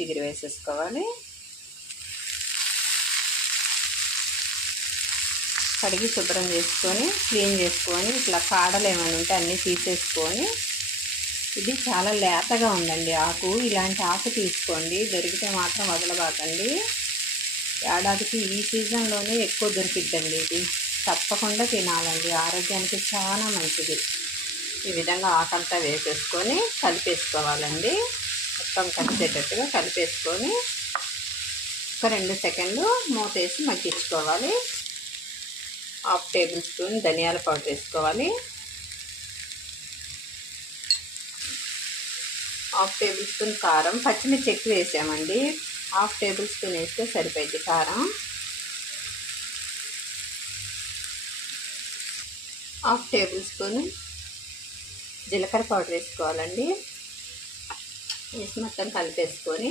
చిగురు వేసేసుకోవాలి. కడిగి శుభ్రం చేసుకొని క్లీన్ చేసుకొని ఇట్లా కాడలు ఏమైనా ఉంటే అన్నీ తీసేసుకొని, ఇది చాలా లేతగా ఉందండి ఆకు. ఇలాంటి ఆకు తీసుకోండి, దొరికితే మాత్రం వదలబాకండి. ఏడాదికి ఈ సీజన్లోనే ఎక్కువ దొరికిద్దండి. ఇది తప్పకుండా తినాలండి, ఆరోగ్యానికి చాలా మంచిది. ఈ విధంగా ఆకంతా వేసేసుకొని కలిపేసుకోవాలండి. మొత్తం కలిసేటట్టుగా కలిపేసుకొని ఒక 2 సెకండ్లు మూతేసి మగ్గించుకోవాలి. 1/2 టేబుల్ స్పూన్ ధనియాల పౌడర్ వేసుకోవాలి. 1/2 టేబుల్ స్పూన్ కారం, పచ్చిమిర్చి ఎక్కువ వేసామండి. 1/2 టేబుల్ స్పూన్ వేస్తే సరిపోయింది కారం. 1/2 టేబుల్ స్పూన్ జీలకర్ర పౌడర్ వేసుకోవాలండి. వేసి మొత్తం కలిపేసుకొని